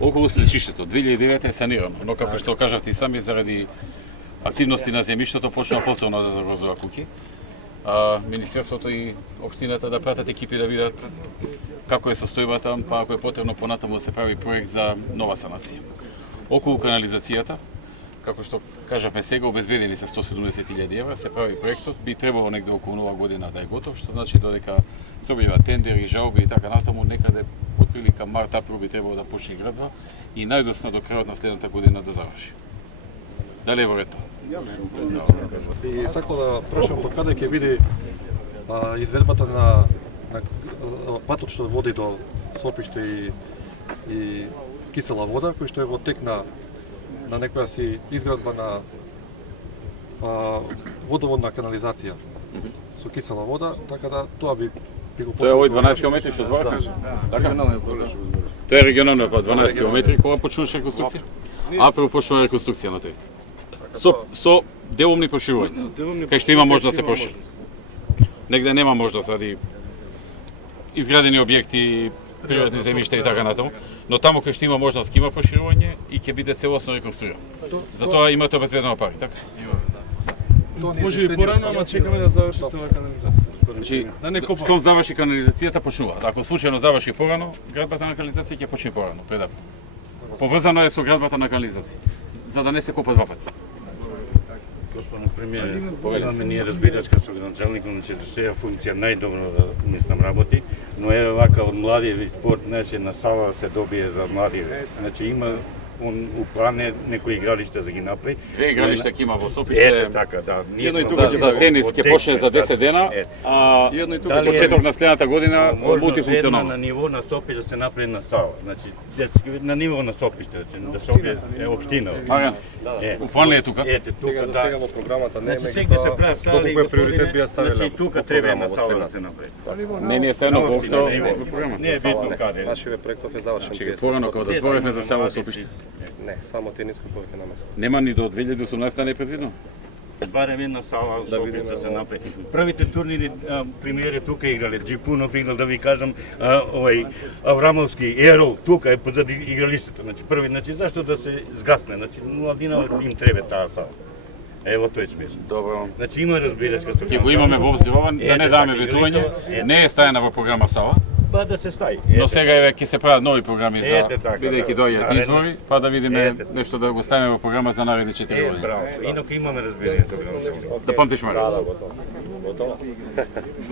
Околу стечиштето 2009 е санирано, но како што кажавте и сами, заради активности на земјиштето почна повторно да загрозува куќи. Министерството и општината да пратат екипи да видат како е состојбата, па ако е потребно понатаму да се прави проект за нова санација. Околу канализацијата, како што кажавме сега, обезбедени се 170.000 евра, се прави проектот, би требало негде околу нова година да е готов, што значи додека се објават тендери, жалби и така натаму, некаде отприлика март-април би требало да почне градба и најдосна до крајот на следната година да заврши. Дали е во ред? Би сакал да прашам под каде ќе биде изведбата на патот што води до Сопиште и кисела вода, кој што е во тек на некоја си изградба на водоводна канализација со кисела вода, така да тоа би го Тоа е овој 12 км што зборувавме? Така? Тоа е регионалниот пат 12 км, кога почнуваше реконструкција? Април почнува реконструкција на тој. Со делумни проширувања, кај што има можност да се прошири. Негде нема можност ради изградени објекти, природни земјишта и така натаму, но таму кај што има можност ќе има проширување и ќе биде целосно реконструирано. Затоа имате обезбедено пари, така? Може и порано, ама чекаме да заврши цела канализација. Значи, штом заврши канализацијата почнува. Ако случајно заврши порано, градбата на канализација ќе почне порано, пред април. Поврзано е со градбата на канализација, за да не се копа два пати. Господин премиер, имаме ние разбирачка со градоначалникот, значи да се функција најдобро да мислам работи, но е вака од млади спорт, значи на сала се добие за млади. Значи има он у план е некои игралишта да ги направи. Две игралишта ќе има во Сопиште. Така, да. За тенис ќе почне за 10 дена, а почеток на следната година мултифункционално. На ниво на Сопиште да се направи на сала. Значи на ниво на Сопиште, да Сопиште е општина. У план ли е тука? Ете, тука да. Сега во програмата не Значи сега се прави сали. Колку е приоритет би ја ставиле? Значи тука треба на сала да се направи. Не, не е се едно воопшто програма. Не е битно каде. Нашиот проектов е завршен. Порано кога да зборевме за сало Сопиште. Не, само тениско повеќе наместо. Нема ни до 2018 не е предвидено. Барем една сала да Сопиште се направи. Првите турнири премиери тука играле, Джипунов играл, да ви кажам, овој Аврамовски, Ерол, тука е позади игралиштето. Значи први, значи зашто да се згасне? Значи младина им треба таа сала. Ево тој смисла. Добро. Значи има разбирачка со. Ќе го имаме во обзир ова, да не даваме ветување. Не е стајана во програма сала. Па да се стаи. Но сега еве ќе се прават нови програми за така, бидејќи доаѓаат избори, па да видиме нешто да го ставиме во програма за наредни 4 години. Браво. Инаку имаме разбирање со градоначалникот. Да памтиш Марио. Готово.